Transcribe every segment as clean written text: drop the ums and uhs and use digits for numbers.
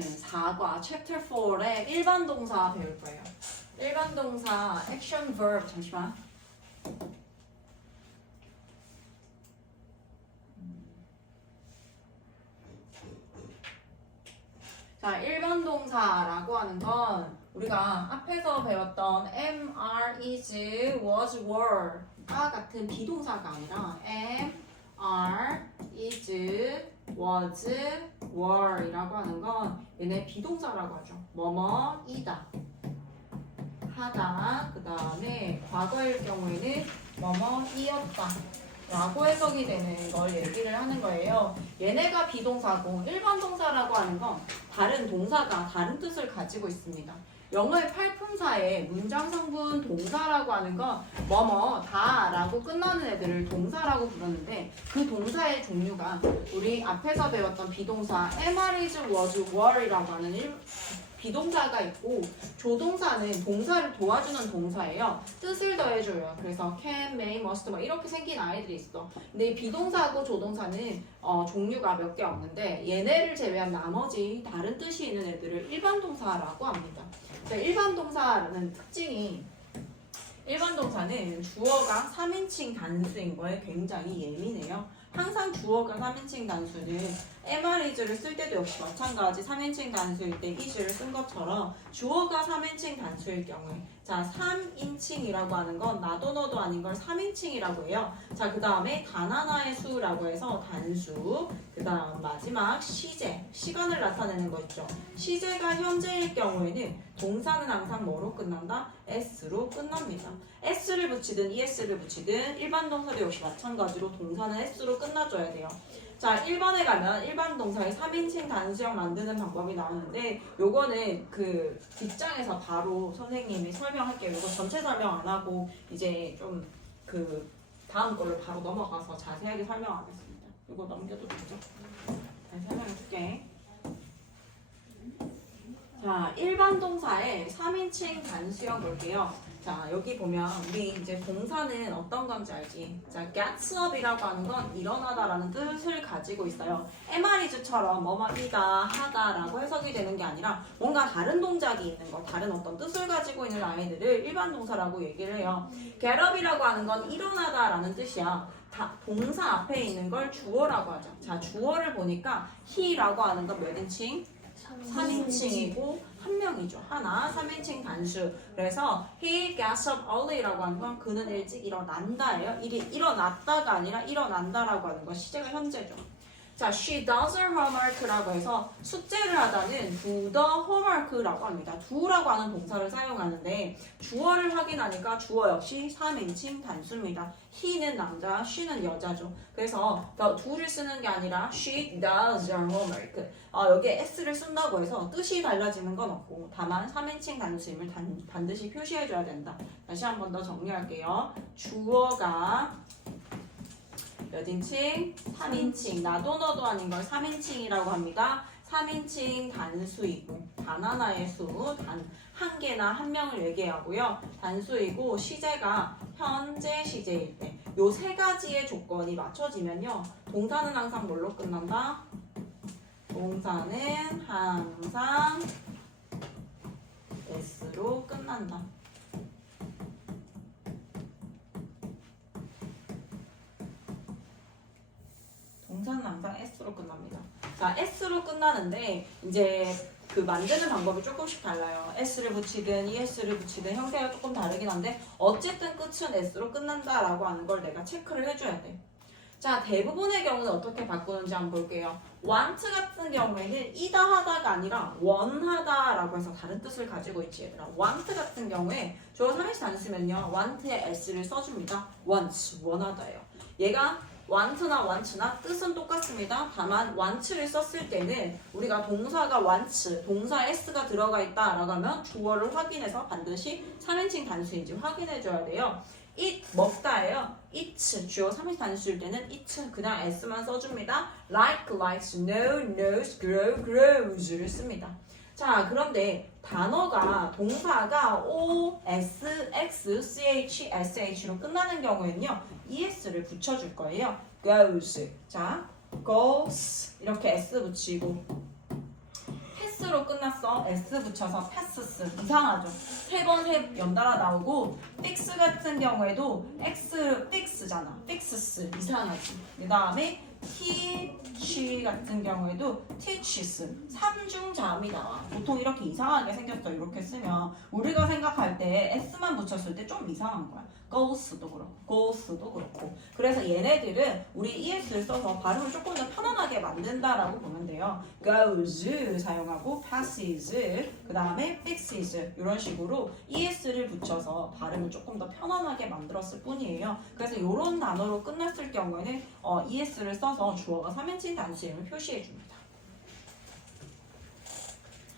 우리는 4과 챕터 4의 일반 동사 배울 거예요. 일반 동사 action verb 잠시만. 자, 일반 동사라고 하는 건 우리가 앞에서 배웠던 am, are, is, was, were가 같은 비동사가 아니라 am, are, is, was, were 이라고 하는 건 얘네 비동사라고 하죠. 뭐뭐, 이다, 하다, 그 다음에 과거일 경우에는 뭐뭐, 이었다 라고 해석이 되는 걸 얘기를 하는 거예요. 얘네가 비동사고 일반 동사라고 하는 건 다른 동사가 다른 뜻을 가지고 있습니다. 영어의 팔품사에 문장 성분 동사라고 하는 건 뭐뭐 다 라고 끝나는 애들을 동사라고 부르는데 그 동사의 종류가 우리 앞에서 배웠던 비동사 am, are, is, was, were 이라고 하는 비동사가 있고 조동사는 동사를 도와주는 동사예요. 뜻을 더해줘요. 그래서 can, may, must 막 이렇게 생긴 아이들이 있어. 근데 이 비동사하고 조동사는 종류가 몇 개 없는데 얘네를 제외한 나머지 다른 뜻이 있는 애들을 일반 동사라고 합니다. 일반 동사라는 특징이 일반 동사는 주어가 3인칭 단수인 거에 굉장히 예민해요. 항상 주어가 3인칭 단수는 am, are, is를 쓸 때도 역시 마찬가지 3인칭 단수일 때 is를 쓴 것처럼 주어가 3인칭 단수일 경우에 자 3인칭이라고 하는 건 나도 너도 아닌 걸 3인칭이라고 해요. 자 그 다음에 단 하나의 수라고 해서 단수 그 다음 마지막 시제 시간을 나타내는 거 있죠. 시제가 현재일 경우에는 동사는 항상 뭐로 끝난다? s로 끝납니다. s를 붙이든 es를 붙이든 일반 동사도 역시 마찬가지로 동사는 s로 끝나줘야 돼요. 자 1번에 가면 일반 동사의 3인칭 단수형 만드는 방법이 나오는데 요거는 그 뒷장에서 바로 선생님이 설명할게요. 요거 전체 설명 안 하고 이제 좀 그 다음 걸로 바로 넘어가서 자세하게 설명하겠습니다. 요거 넘겨도 되죠? 잘 설명해줄게. 자, 일반 동사의 3인칭 단수형 볼게요. 자, 여기 보면 우리 이제 동사는 어떤 건지 알지? 자, gets up이라고 하는 건 일어나다라는 뜻을 가지고 있어요. am, are, is처럼 뭐뭐이다, 하다라고 해석이 되는 게 아니라 뭔가 다른 동작이 있는 거, 다른 어떤 뜻을 가지고 있는 아이들을 일반 동사라고 얘기를 해요. get up이라고 하는 건 일어나다라는 뜻이야. 동사 앞에 있는 걸 주어라고 하죠. 자, 주어를 보니까 he라고 하는 건 몇 인칭? 3인칭이고 한 명이죠. 하나 3인칭 단수. 그래서 he gets up early라고 하는 건 그는 일찍 일어난다예요. 일이 일어났다가 아니라 일어난다라고 하는 건 시제가 현재죠. 자, she does her homework라고 해서 숙제를 하다는 do the homework라고 합니다. do라고 하는 동사를 사용하는데 주어를 확인하니까 주어 역시 3인칭 단수입니다. he는 남자, she는 여자죠. 그래서 do를 쓰는 게 아니라 she does her homework. 여기에 s를 쓴다고 해서 뜻이 달라지는 건 없고 다만 3인칭 단수임을 반드시 표시해줘야 된다. 다시 한 번 더 정리할게요. 주어가 몇 인칭? 3인칭. 나도 너도 아닌 걸 3인칭이라고 합니다. 3인칭 단수이고 단 하나의 수, 단 한 개나 한 명을 얘기하고요. 단수이고 시제가 현재 시제일 때 요 세 가지의 조건이 맞춰지면요. 동사는 항상 뭘로 끝난다? 동사는 항상 s로 끝난다. 동사는 항상 s로 끝납니다. 자, s로 끝나는데 이제 그 만드는 방법이 조금씩 달라요. s를 붙이든 es를 붙이든 형태가 조금 다르긴 한데 어쨌든 끝은 s로 끝난다라고 하는 걸 내가 체크를 해줘야 돼. 자, 대부분의 경우는 어떻게 바꾸는지 한번 볼게요. want 같은 경우에는 이다 하다가 아니라 원하다라고 해서 다른 뜻을 가지고 있지 얘들아. want 같은 경우에 주어 3인칭 단수면요. want에 s를 써줍니다. wants, 원하다예요. 얘가 want나 want나 뜻은 똑같습니다. 다만 want를 썼을 때는 우리가 동사가 want, 동사 s가 들어가 있다라고 하면 주어를 확인해서 반드시 3인칭 단수인지 확인해줘야 돼요. eat, 먹다예요. eats, 주어 3인칭 단수일 때는 eat, 그냥 s만 써줍니다. like, likes, know, knows, grow, grows를 씁니다. 자, 그런데 단어가 동사가 o, s, x, ch, sh로 끝나는 경우에는요. es를 붙여줄 거예요. goes. 자, goes 이렇게 s 붙이고 s로 끝났어. s 붙여서 passes. 이상하죠? 3번 연달아 나오고 fix 같은 경우에도 x fix잖아. fixes. 이상하지? 그 다음에 teach 같은 경우에도 teaches. 3중 자음이 나와. 보통 이렇게 이상하게 생겼어. 이렇게 쓰면 우리가 생각할 때 s만 붙였을 때 좀 이상한 거야. goes도 그렇고 goes도 그렇고. 그래서 얘네들은 우리 es를 써서 발음을 조금 더 편안하게 만든다라고 보면 돼요. goes 사용하고 passes 그 다음에 fixes 이런 식으로 es를 붙여서 발음을 조금 더 편안하게 만들었을 뿐이에요. 그래서 이런 단어로 끝났을 경우에는 es를 써서 주어가 3인칭 단수임을 표시해 줍니다.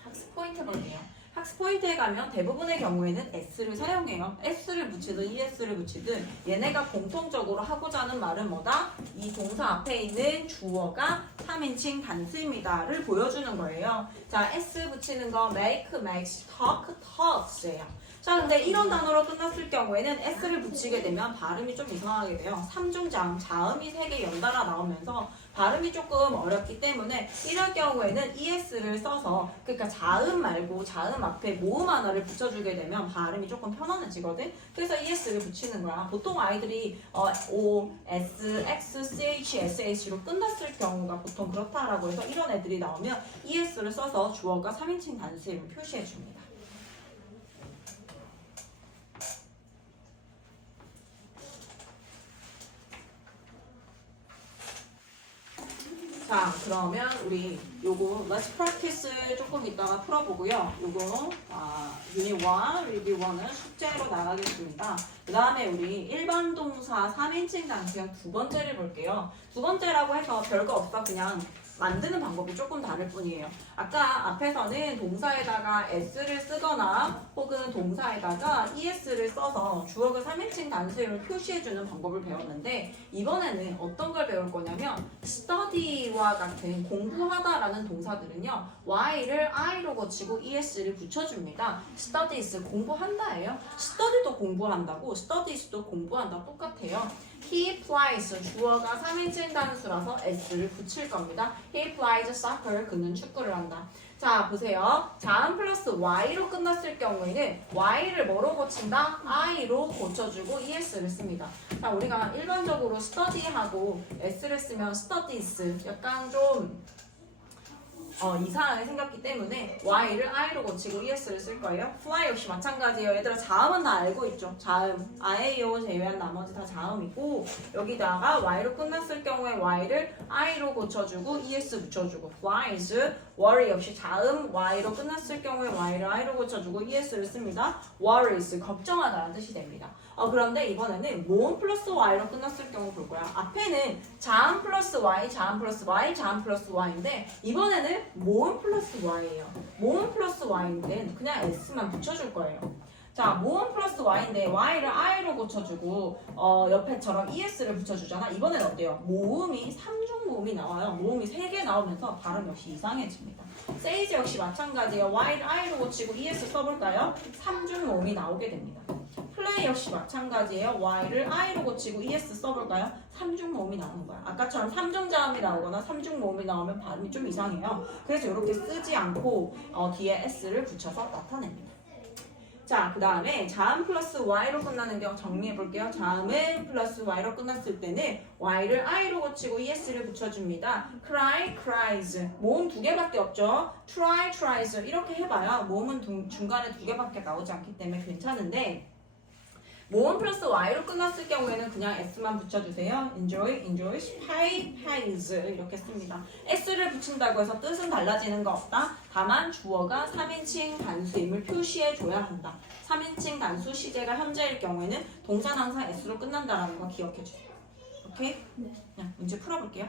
학습 포인트 볼게요. 학습 포인트에 가면 대부분의 경우에는 s를 사용해요. s를 붙이든 es를 붙이든 얘네가 공통적으로 하고자 하는 말은 뭐다? 이 동사 앞에 있는 주어가 3인칭 단수입니다를 보여주는 거예요. 자, s 붙이는 거 make, makes, talk, talks예요. 자, 근데 이런 단어로 끝났을 경우에는 s를 붙이게 되면 발음이 좀 이상하게 돼요. 3중 자음, 자음이 3개 연달아 나오면서 발음이 조금 어렵기 때문에 이럴 경우에는 es를 써서 그러니까 자음 말고 자음 앞에 모음 하나를 붙여주게 되면 발음이 조금 편안해지거든. 그래서 es를 붙이는 거야. 보통 아이들이 o, s, x, ch, sh로 끝났을 경우가 보통 그렇다라고 해서 이런 애들이 나오면 es를 써서 주어가 3인칭 단수임을 표시해 줍니다. 자, 그러면 우리 요거 Let's Practice 조금 이따가 풀어보고요. 요거 유닛 1, 리뷰 1은 숙제로 나가겠습니다. 그 다음에 우리 일반 동사 3인칭 단수형 두 번째를 볼게요. 두 번째라고 해서 별거 없어. 그냥 만드는 방법이 조금 다를 뿐이에요. 아까 앞에서는 동사에다가 s를 쓰거나 혹은 동사에다가 es를 써서 주어가 3인칭 단수임을 표시해주는 방법을 배웠는데 이번에는 어떤 걸 배울 거냐면 study와 같은 공부하다라는 동사들은요. y를 i로 고치고 es를 붙여줍니다. studies 공부한다예요. study도 공부한다고 studies도 공부한다 똑같아요. He plays 주어가 3인칭 단수라서 s를 붙일 겁니다. He plays soccer 그는 축구를 한다. 자 보세요. 자음 플러스 y로 끝났을 경우에는 y를 뭐로 고친다? i로 고쳐주고 es를 씁니다. 자 우리가 일반적으로 study하고 s를 쓰면 studies 약간 좀 이상하게 생겼기 때문에 y를 i로 고치고 es를 쓸 거예요. fly 역시 마찬가지예요. 얘들아 자음은 다 알고 있죠. 자음, 아에이오 제외한 나머지 다 자음이고 여기다가 y로 끝났을 경우에 y를 i로 고쳐주고 es 붙여주고 flies, worry 역시 자음, y로 끝났을 경우에 y를 i로 고쳐주고 es를 씁니다. worries 걱정하다라는 뜻이 됩니다. 그런데 이번에는 모음 플러스 y로 끝났을 경우 볼 거야. 앞에는 자음 플러스 y, 자음 플러스 y, 자음 플러스 y인데 이번에는 모음 플러스 y예요. 모음 플러스 y인데 그냥 s만 붙여줄 거예요. 자, 모음 플러스 y인데 y를 i로 고쳐주고 옆에처럼 es를 붙여주잖아. 이번엔 어때요? 모음이 3중 모음이 나와요. 모음이 3개 나오면서 발음 역시 이상해집니다. says 역시 마찬가지예요. y를 i로 고치고 es 써볼까요? 3중 모음이 나오게 됩니다. 플레이 역시 마찬가지예요. y를 i로 고치고 es 써볼까요? 3중 모음이 나오는 거야. 아까처럼 3중 자음이 나오거나 3중 모음이 나오면 발음이 좀 이상해요. 그래서 이렇게 쓰지 않고 뒤에 s를 붙여서 나타냅니다. 자, 그 다음에 자음 플러스 y로 끝나는 경우 정리해볼게요. 자음은 플러스 y로 끝났을 때는 y를 i로 고치고 es를 붙여줍니다. cry, cries. 모음 2개밖에 없죠. try, tries. 이렇게 해봐요. 모음은 중간에 2개밖에 나오지 않기 때문에 괜찮은데 모음 플러스 y로 끝났을 경우에는 그냥 s만 붙여주세요. enjoy, enjoys, pay, pays 이렇게 씁니다. s를 붙인다고 해서 뜻은 달라지는 거 없다. 다만 주어가 3인칭 단수임을 표시해줘야 한다. 3인칭 단수 시제가 현재일 경우에는 동사는 항상 s로 끝난다는 거 기억해주세요. 오케이? 문제 풀어볼게요.